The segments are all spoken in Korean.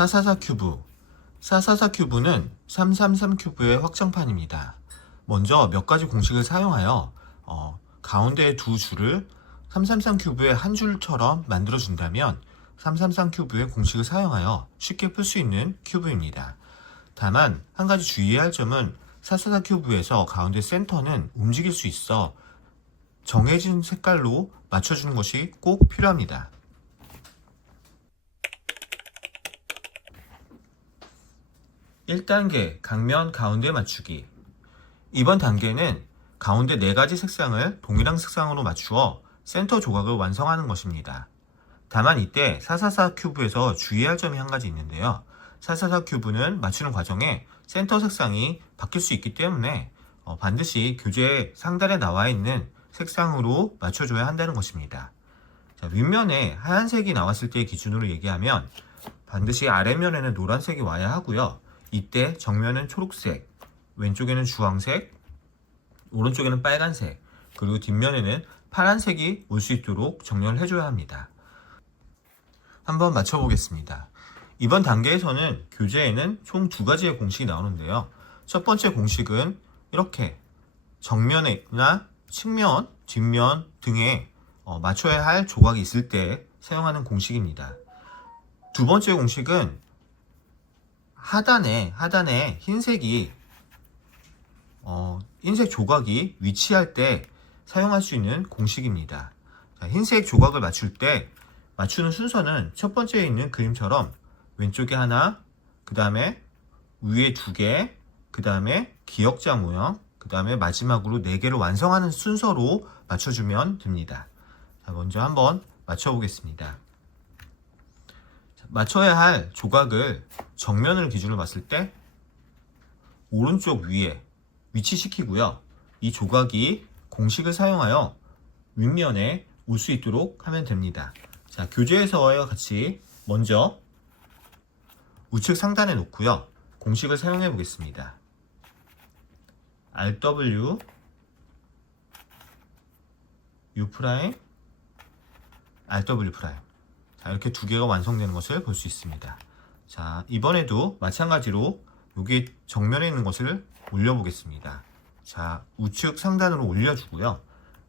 444 큐브. 444 큐브는 333 큐브의 확장판입니다. 먼저 몇 가지 공식을 사용하여 가운데 두 줄을 333 큐브의 한 줄처럼 만들어준다면 333 큐브의 공식을 사용하여 쉽게 풀 수 있는 큐브입니다. 다만 한 가지 주의해야 할 점은 444 큐브에서 가운데 센터는 움직일 수 있어 정해진 색깔로 맞춰주는 것이 꼭 필요합니다. 1단계 각면 가운데 맞추기. 이번 단계는 가운데 4가지 색상을 동일한 색상으로 맞추어 센터 조각을 완성하는 것입니다. 다만 이때 444 큐브에서 주의할 점이 한 가지 있는데요. 444 큐브는 맞추는 과정에 센터 색상이 바뀔 수 있기 때문에 반드시 교재 상단에 나와 있는 색상으로 맞춰줘야 한다는 것입니다. 자, 윗면에 하얀색이 나왔을 때의 기준으로 얘기하면 반드시 아래면에는 노란색이 와야 하고요. 이때 정면은 초록색, 왼쪽에는 주황색, 오른쪽에는 빨간색, 그리고 뒷면에는 파란색이 올 수 있도록 정렬을 해줘야 합니다. 한번 맞춰보겠습니다. 이번 단계에서는 교재에는 총 2가지의 공식이 나오는데요. 첫 번째 공식은 이렇게 정면이나 측면, 뒷면 등에 맞춰야 할 조각이 있을 때 사용하는 공식입니다. 두 번째 공식은 하단에 흰색이 흰색 조각이 위치할 때 사용할 수 있는 공식입니다. 자, 흰색 조각을 맞출 때 맞추는 순서는 첫 번째에 있는 그림처럼 왼쪽에 하나, 그 다음에 위에 2개, 그 다음에 기역자 모형, 그 다음에 마지막으로 4개를 완성하는 순서로 맞춰주면 됩니다. 자, 먼저 한번 맞춰보겠습니다. 자, 맞춰야 할 조각을 정면을 기준으로 봤을 때 오른쪽 위에 위치시키고요. 이 조각이 공식을 사용하여 윗면에 올 수 있도록 하면 됩니다. 자, 교재에서와 같이 먼저 우측 상단에 놓고요. 공식을 사용해 보겠습니다. RW U', RW'. 자, 이렇게 2개가 완성되는 것을 볼 수 있습니다. 자, 이번에도 마찬가지로 여기 정면에 있는 것을 올려보겠습니다. 자, 우측 상단으로 올려주고요.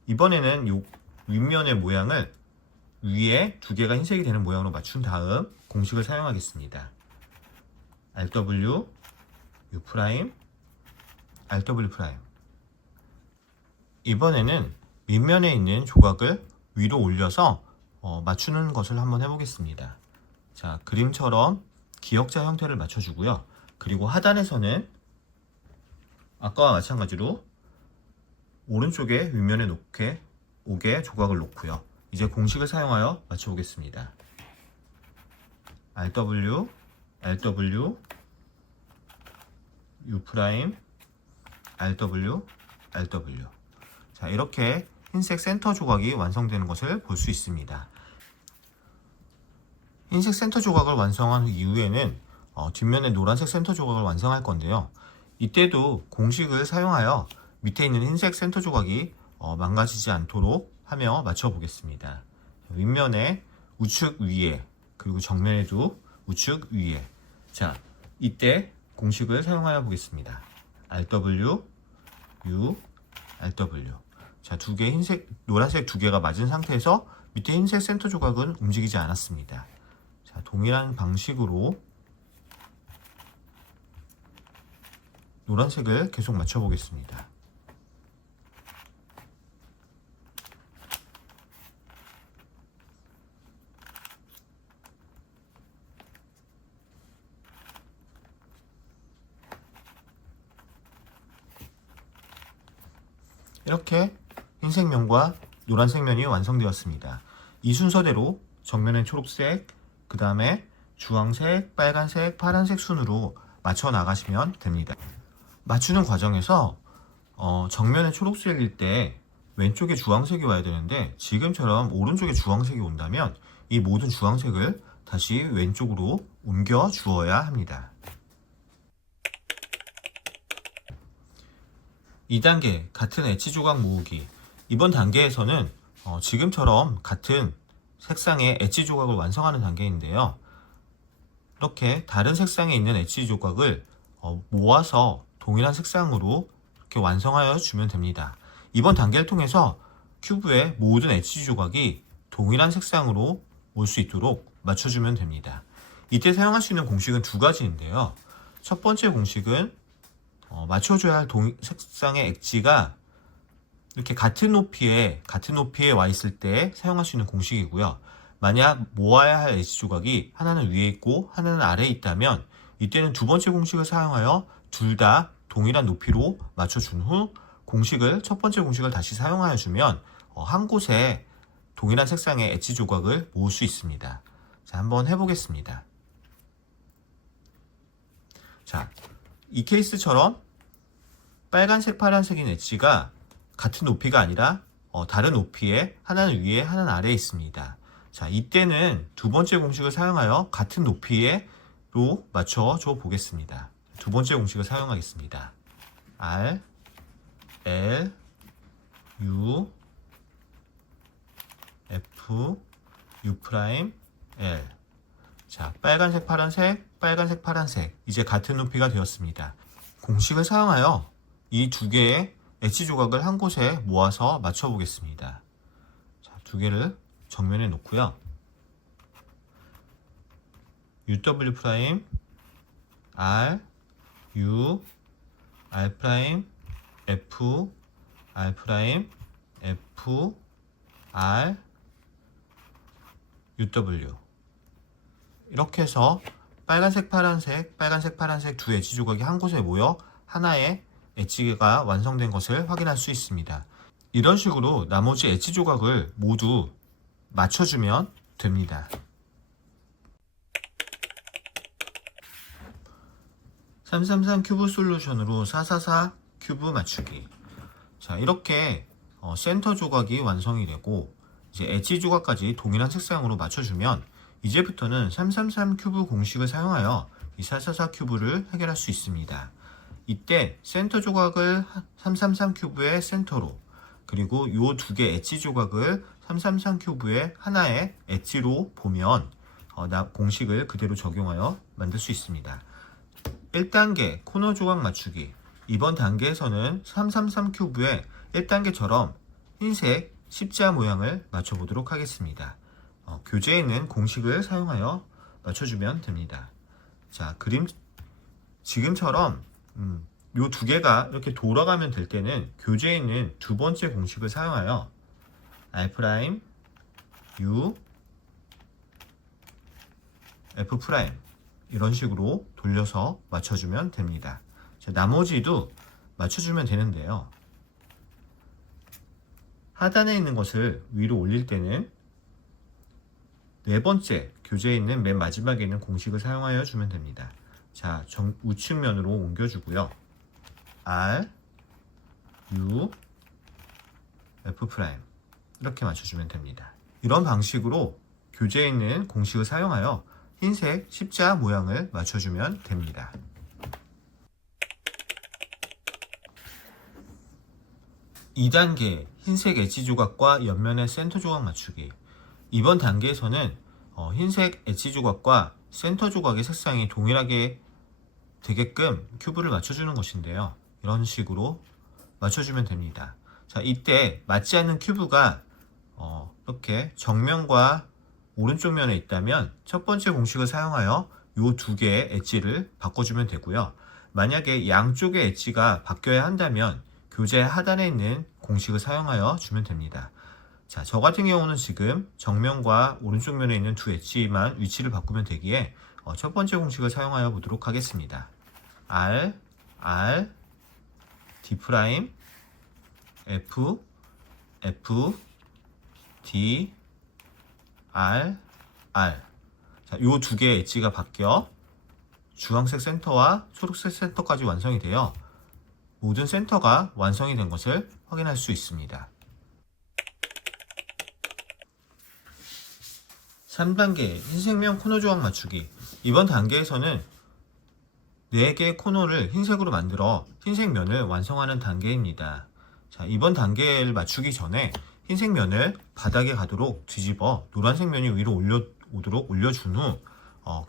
이번에는 요 윗면의 모양을 위에 2개가 흰색이 되는 모양으로 맞춘 다음 공식을 사용하겠습니다. RW, U', RW'. 이번에는 밑면에 있는 조각을 위로 올려서 맞추는 것을 한번 해보겠습니다. 자, 그림처럼 기역자 형태를 맞춰주고요. 그리고 하단에서는 아까와 마찬가지로 오른쪽에 윗면에 오게 조각을 놓고요. 이제 공식을 사용하여 맞춰보겠습니다. RW, U', RW. 자, 이렇게 흰색 센터 조각이 완성되는 것을 볼 수 있습니다. 흰색 센터 조각을 완성한 이후에는 뒷면에 노란색 센터 조각을 완성할 건데요. 이때도 공식을 사용하여 밑에 있는 흰색 센터 조각이 망가지지 않도록 하며 맞춰 보겠습니다. 윗면에 우측 위에, 그리고 정면에도 우측 위에. 자, 이때 공식을 사용하여 보겠습니다. RW, U, RW. 자, 노란색 2개가 맞은 상태에서 밑에 흰색 센터 조각은 움직이지 않았습니다. 자, 동일한 방식으로 노란색을 계속 맞춰 보겠습니다. 이렇게 흰색 면과 노란색 면이 완성되었습니다. 이 순서대로 정면엔 초록색, 그 다음에 주황색, 빨간색, 파란색 순으로 맞춰 나가시면 됩니다. 맞추는 과정에서 정면에 초록색일 때 왼쪽에 주황색이 와야 되는데 지금처럼 오른쪽에 주황색이 온다면 이 모든 주황색을 다시 왼쪽으로 옮겨 주어야 합니다. 2단계 같은 엣지 조각 모으기. 이번 단계에서는 지금처럼 같은 색상의 엣지 조각을 완성하는 단계인데요. 이렇게 다른 색상에 있는 엣지 조각을 모아서 동일한 색상으로 이렇게 완성하여 주면 됩니다. 이번 단계를 통해서 큐브의 모든 엣지 조각이 동일한 색상으로 올 수 있도록 맞춰주면 됩니다. 이때 사용할 수 있는 공식은 두 가지인데요. 첫 번째 공식은 맞춰줘야 할 색상의 엣지가 이렇게 같은 높이에 와 있을 때 사용할 수 있는 공식이고요. 만약 모아야 할 엣지 조각이 하나는 위에 있고 하나는 아래에 있다면 이때는 두 번째 공식을 사용하여 둘 다 동일한 높이로 맞춰준 후 첫 번째 공식을 다시 사용하여 주면 한 곳에 동일한 색상의 엣지 조각을 모을 수 있습니다. 자, 한번 해보겠습니다. 자, 이 케이스처럼 빨간색, 파란색인 엣지가 같은 높이가 아니라 다른 높이에 하나는 위에 하나는 아래에 있습니다. 자, 이때는 두 번째 공식을 사용하여 같은 높이로 맞춰줘 보겠습니다. 두 번째 공식을 사용하겠습니다. R, L, U, F, U', L. 자, 빨간색, 파란색, 빨간색, 파란색. 이제 같은 높이가 되었습니다. 공식을 사용하여 이 두 개의 엣지 조각을 한 곳에 모아서 맞춰 보겠습니다. 자, 두 개를 정면에 놓고요. UW', R, U, R', F, R', F, R, UW. 이렇게 해서 빨간색, 파란색 두 엣지 조각이 한 곳에 모여 하나의 엣지가 완성된 것을 확인할 수 있습니다. 이런 식으로 나머지 엣지 조각을 모두 맞춰주면 됩니다. 333 큐브 솔루션으로 444 큐브 맞추기. 자, 이렇게 센터 조각이 완성이 되고 이제 엣지 조각까지 동일한 색상으로 맞춰주면 이제부터는 333 큐브 공식을 사용하여 이 444 큐브를 해결할 수 있습니다. 이때 센터 조각을 333 큐브의 센터로, 그리고 이 두 개 엣지 조각을 333 큐브의 하나의 엣지로 보면 공식을 그대로 적용하여 만들 수 있습니다. 1단계 코너 조각 맞추기. 이번 단계에서는 333 큐브의 1단계처럼 흰색 십자 모양을 맞춰보도록 하겠습니다. 교재에 있는 공식을 사용하여 맞춰주면 됩니다. 자, 지금처럼 이 두 개가 이렇게 돌아가면 될 때는 교재에 있는 두 번째 공식을 사용하여 R', U, F' 이런 식으로 돌려서 맞춰주면 됩니다. 자, 나머지도 맞춰주면 되는데요. 하단에 있는 것을 위로 올릴 때는 네 번째 교재에 있는 맨 마지막에 있는 공식을 사용하여 주면 됩니다. 자, 우측면으로 옮겨주고요. R, U, F' 이렇게 맞춰주면 됩니다. 이런 방식으로 교재에 있는 공식을 사용하여 흰색 십자 모양을 맞춰주면 됩니다. (2단계) 흰색 엣지 조각과 옆면의 센터 조각 맞추기. 이번 단계에서는 흰색 엣지 조각과 센터 조각의 색상이 동일하게 되게끔 큐브를 맞춰주는 것인데요. 이런 식으로 맞춰주면 됩니다. 자, 이때 맞지 않는 큐브가 이렇게 정면과 오른쪽 면에 있다면 첫 번째 공식을 사용하여 이 두 개의 엣지를 바꿔주면 되고요. 만약에 양쪽의 엣지가 바뀌어야 한다면 교재 하단에 있는 공식을 사용하여 주면 됩니다. 자, 저 같은 경우는 지금 정면과 오른쪽 면에 있는 두 엣지만 위치를 바꾸면 되기에 첫 번째 공식을 사용하여 보도록 하겠습니다. R, D', F, D, R. 자, 이 두 개의 엣지가 바뀌어 주황색 센터와 초록색 센터까지 완성이 되어 모든 센터가 완성이 된 것을 확인할 수 있습니다. 3단계 흰색면 코너 조각 맞추기. 이번 단계에서는 4개의 코너를 흰색으로 만들어 흰색 면을 완성하는 단계입니다. 자, 이번 단계를 맞추기 전에 흰색 면을 바닥에 가도록 뒤집어 노란색 면이 위로 올려오도록 올려준 후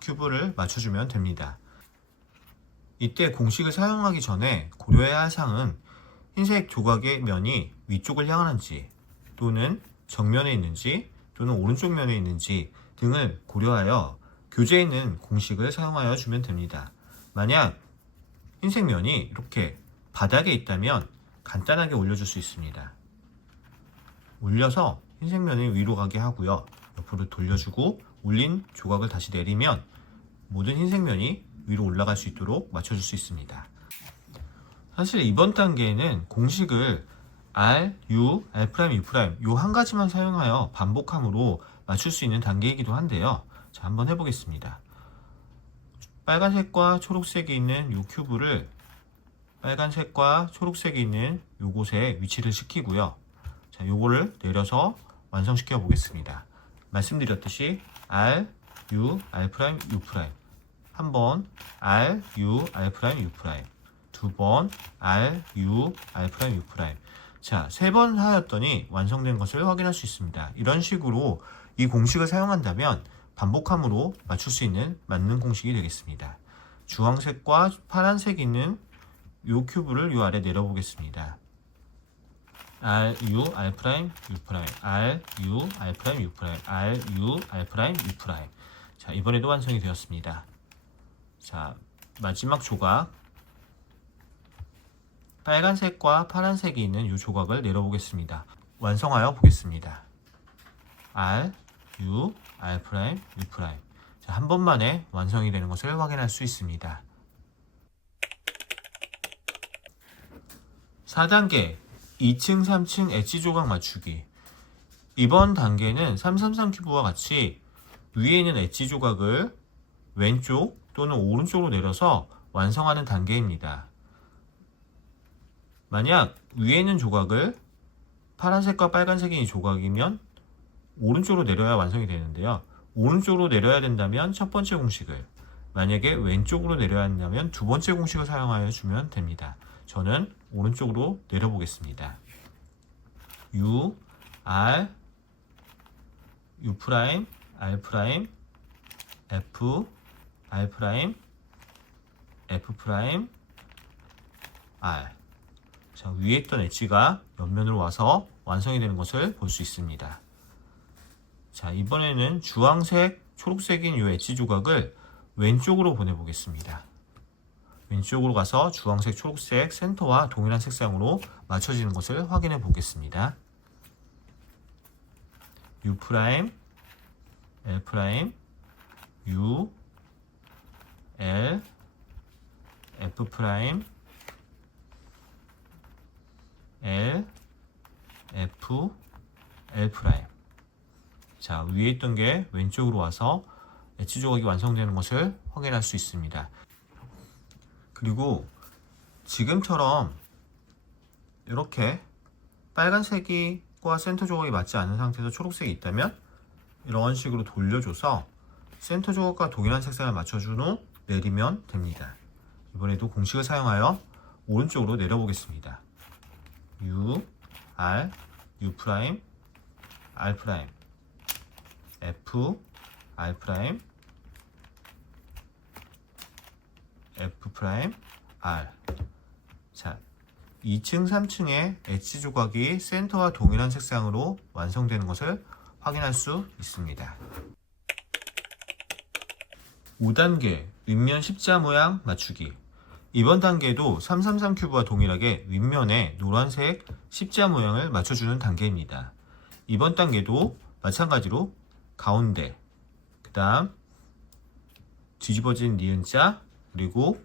큐브를 맞춰주면 됩니다. 이때 공식을 사용하기 전에 고려해야 할 사항은 흰색 조각의 면이 위쪽을 향하는지 또는 정면에 있는지 또는 오른쪽 면에 있는지 등을 고려하여 교재에 있는 공식을 사용하여 주면 됩니다. 만약 흰색 면이 이렇게 바닥에 있다면 간단하게 올려줄 수 있습니다. 올려서 흰색 면을 위로 가게 하고요. 옆으로 돌려주고 올린 조각을 다시 내리면 모든 흰색 면이 위로 올라갈 수 있도록 맞춰줄 수 있습니다. 사실 이번 단계에는 공식을 R, U, R', U' 요 한 가지만 사용하여 반복함으로 맞출 수 있는 단계이기도 한데요. 자, 한번 해보겠습니다. 빨간색과 초록색이 있는 요 큐브를 빨간색과 초록색이 있는 요곳에 위치를 시키고요. 자, 요거를 내려서 완성시켜 보겠습니다. 말씀드렸듯이 R, U, R', U'. 한 번 R, U, R', U'. 두 번 R, U, R', U'. 자, 세 번 하였더니 완성된 것을 확인할 수 있습니다. 이런 식으로 이 공식을 사용한다면 반복함으로 맞출 수 있는 맞는 공식이 되겠습니다. 주황색과 파란색이 있는 이 큐브를 이 아래 내려보겠습니다. R, U, R', U'. R, U, R', U'. R, U, R', U'. 자, 이번에도 완성이 되었습니다. 자, 마지막 조각 빨간색과 파란색이 있는 이 조각을 내려보겠습니다. 완성하여 보겠습니다. R, U, R', U'. 자, 한 번만에 완성이 되는 것을 확인할 수 있습니다. 4단계 2층, 3층 엣지 조각 맞추기. 이번 단계는 333 큐브와 같이 위에 있는 엣지 조각을 왼쪽 또는 오른쪽으로 내려서 완성하는 단계입니다. 만약 위에 있는 조각을 파란색과 빨간색이 조각이면 오른쪽으로 내려야 완성이 되는데요. 오른쪽으로 내려야 된다면 첫 번째 공식을, 만약에 왼쪽으로 내려야 한다면 두 번째 공식을 사용하여 주면 됩니다. 저는 오른쪽으로 내려보겠습니다. U, R, U', R', F, R', F', R. 자, 위에 있던 엣지가 옆면으로 와서 완성이 되는 것을 볼 수 있습니다. 자, 이번에는 주황색, 초록색인 이 엣지 조각을 왼쪽으로 보내보겠습니다. 왼쪽으로 가서 주황색, 초록색 센터와 동일한 색상으로 맞춰지는 것을 확인해 보겠습니다. U', L', U, L, F', L, F, L'. 자, 위에 있던 게 왼쪽으로 와서 엣지 조각이 완성되는 것을 확인할 수 있습니다. 그리고 지금처럼 이렇게 빨간색과 센터 조각이 맞지 않은 상태에서 초록색이 있다면 이런 식으로 돌려줘서 센터 조각과 동일한 색상을 맞춰준 후 내리면 됩니다. 이번에도 공식을 사용하여 오른쪽으로 내려보겠습니다. U, R, U', R', F, R', F', R. 자, 2층, 3층의 엣지 조각이 센터와 동일한 색상으로 완성되는 것을 확인할 수 있습니다. 5단계 윗면 십자 모양 맞추기. 이번 단계도 333 큐브와 동일하게 윗면에 노란색 십자 모양을 맞춰주는 단계입니다. 이번 단계도 마찬가지로 가운데, 그 다음 뒤집어진 니은자, 그리고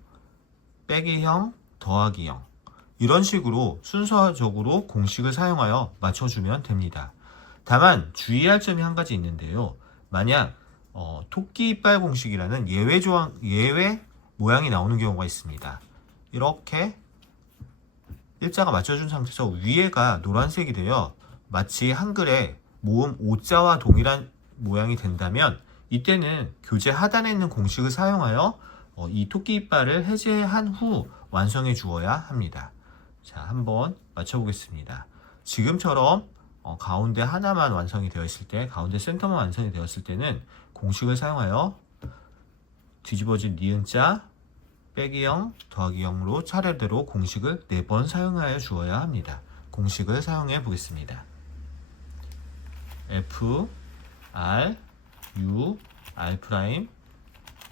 빼기형, 더하기형, 이런 식으로 순서적으로 공식을 사용하여 맞춰주면 됩니다. 다만 주의할 점이 한 가지 있는데요. 만약 토끼 이빨 공식이라는 예외 모양이 나오는 경우가 있습니다. 이렇게 일자가 맞춰준 상태에서 위에가 노란색이 되어 마치 한글에 모음 오자와 동일한 모양이 된다면 이때는 교재 하단에 있는 공식을 사용하여 이 토끼 이빨을 해제한 후 완성해 주어야 합니다. 자, 한번 맞춰보겠습니다. 지금처럼 가운데 하나만 완성이 되어 있을 때, 가운데 센터만 완성이 되었을 때는 공식을 사용하여 뒤집어진 니은자 빼기 0 더하기 0으로 차례대로 공식을 4번 사용하여 주어야 합니다. 공식을 사용해 보겠습니다. f r u r 프라임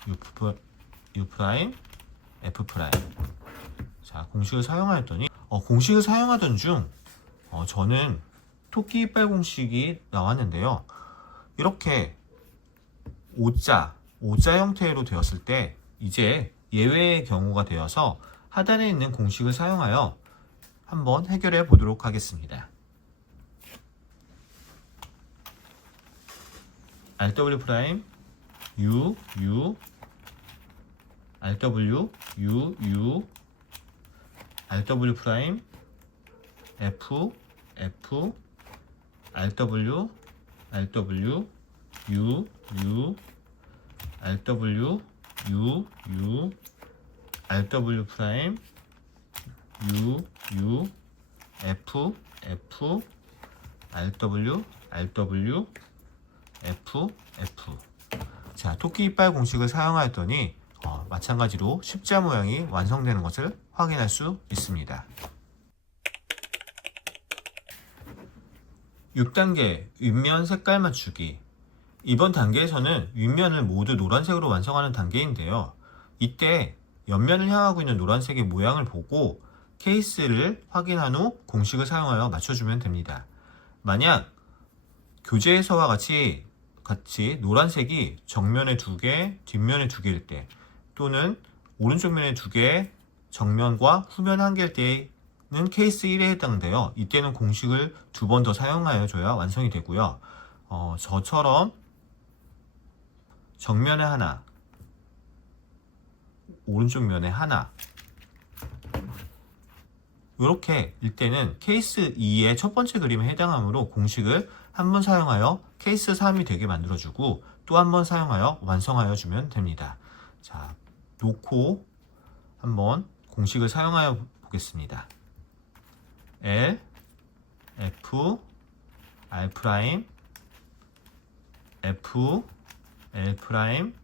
u 프라임 f 프라임. 자, 공식을 사용하였더니 공식을 사용하던 중 저는 토끼 이빨 공식이 나왔는데요. 이렇게 오자 형태로 되었을 때 이제 예외의 경우가 되어서 하단에 있는 공식을 사용하여 한번 해결해 보도록 하겠습니다. rw 프라임 u rw u rw 프라임 f rw u rw rw 프라임 u f rw f. 자, 토끼 이빨 공식을 사용하였더니 마찬가지로 십자 모양이 완성되는 것을 확인할 수 있습니다. 6단계 윗면 색깔 맞추기. 이번 단계에서는 윗면을 모두 노란색으로 완성하는 단계인데요. 이때 옆면을 향하고 있는 노란색의 모양을 보고 케이스를 확인한 후 공식을 사용하여 맞춰주면 됩니다. 만약 교재에서와 같이 노란색이 정면에 2개, 뒷면에 2개일 때, 또는 오른쪽 면에 2개, 정면과 후면 1개일 때는 케이스 1에 해당되어 이때는 공식을 2번 더 사용하여 줘야 완성이 되고요. 저처럼 정면에 하나, 오른쪽 면에 하나, 이렇게 일 때는 케이스 2의 첫 번째 그림에 해당하므로 공식을 한 번 사용하여 케이스 3이 되게 만들어주고 또 한 번 사용하여 완성하여 주면 됩니다. 자, 놓고 한번 공식을 사용하여 보겠습니다. L, F, R 프라임, F, L 프라임,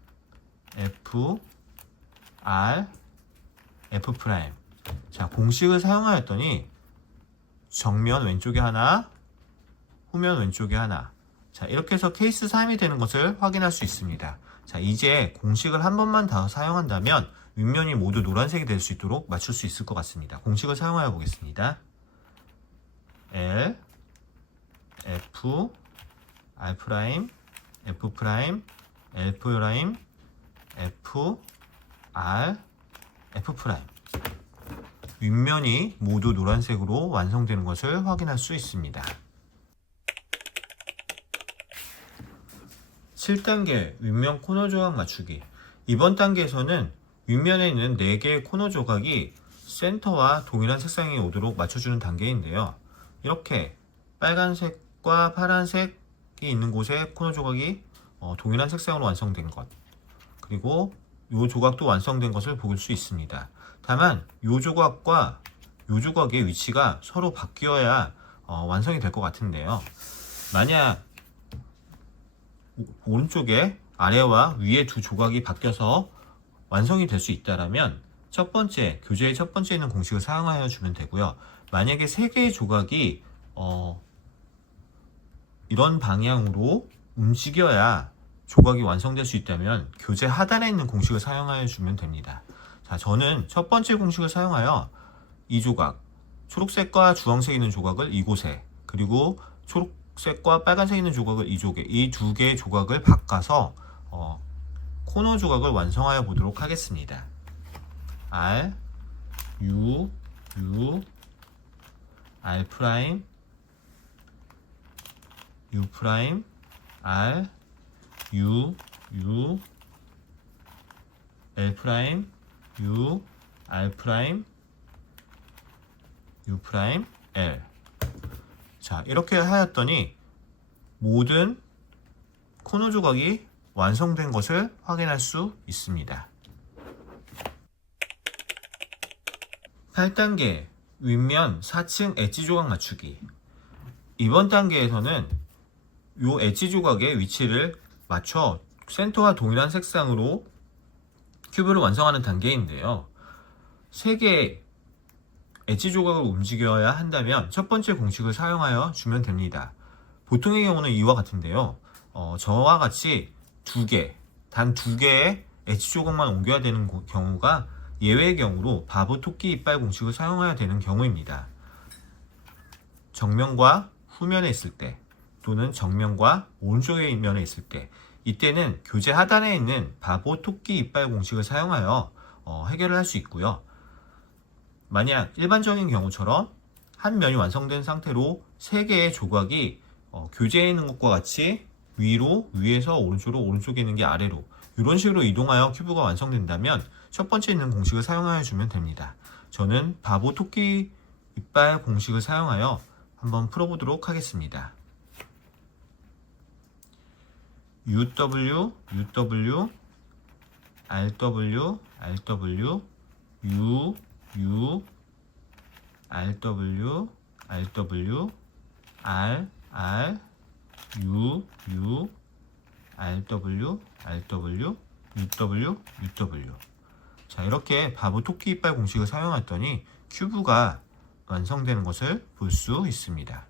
F, R, F 프라임. 자, 공식을 사용하였더니 정면 왼쪽에 하나, 후면 왼쪽에 하나. 자, 이렇게 해서 케이스 3이 되는 것을 확인할 수 있습니다. 자, 이제 공식을 한 번만 더 사용한다면 윗면이 모두 노란색이 될 수 있도록 맞출 수 있을 것 같습니다. 공식을 사용하여 보겠습니다. L, F, R 프라임, F 프라임, L 프라임, F, R, F 프라임. 윗면이 모두 노란색으로 완성되는 것을 확인할 수 있습니다. 7단계 윗면 코너 조각 맞추기. 이번 단계에서는 윗면에 있는 4개의 코너 조각이 센터와 동일한 색상이 오도록 맞춰주는 단계인데요. 이렇게 빨간색과 파란색이 있는 곳에 코너 조각이 동일한 색상으로 완성된 것, 그리고 이 조각도 완성된 것을 볼 수 있습니다. 다만 이 조각과 이 조각의 위치가 서로 바뀌어야 완성이 될 것 같은데요. 만약 오른쪽에 아래와 위에 두 조각이 바뀌어서 완성이 될 수 있다면 교재의 첫 번째 있는 공식을 사용하여 주면 되고요. 만약에 3개의 조각이 이런 방향으로 움직여야 조각이 완성될 수 있다면 교재 하단에 있는 공식을 사용하여 주면 됩니다. 자, 저는 첫 번째 공식을 사용하여 이 조각, 초록색과 주황색 있는 조각을 이곳에, 그리고 초록색과 빨간색 있는 조각을 이쪽에, 이 2개의 조각을 바꿔서 코너 조각을 완성하여 보도록 하겠습니다. R, U, R 프라임, U 프라임, R, U, L 프라임, U, R 프라임, U 프라임, L. 자, 이렇게 하였더니 모든 코너 조각이 완성된 것을 확인할 수 있습니다. 8단계 윗면 4층 엣지 조각 맞추기. 이번 단계에서는 이 엣지 조각의 위치를 맞춰 센터와 동일한 색상으로 큐브를 완성하는 단계인데요. 3개의 엣지 조각을 움직여야 한다면 첫 번째 공식을 사용하여 주면 됩니다. 보통의 경우는 이와 같은데요. 저와 같이 단 2개의 엣지 조각만 옮겨야 되는 경우가 예외의 경우로 바보 토끼 이빨 공식을 사용해야 되는 경우입니다. 정면과 후면에 있을 때 또는 정면과 오른쪽의 면에 있을 때 이때는 교재 하단에 있는 바보 토끼 이빨 공식을 사용하여 해결을 할 수 있고요. 만약 일반적인 경우처럼 한 면이 완성된 상태로 3개의 조각이 교재에 있는 것과 같이 위에서 오른쪽으로, 오른쪽에 있는 게 아래로 이런 식으로 이동하여 큐브가 완성된다면 첫 번째 있는 공식을 사용하여 주면 됩니다. 저는 바보 토끼 이빨 공식을 사용하여 한번 풀어보도록 하겠습니다. UW, UW, RW, RW, U, U, RW, RW, R, R, U, U, RW, RW, UW, UW. 자, 이렇게 바보 토끼 이빨 공식을 사용했더니 큐브가 완성되는 것을 볼 수 있습니다.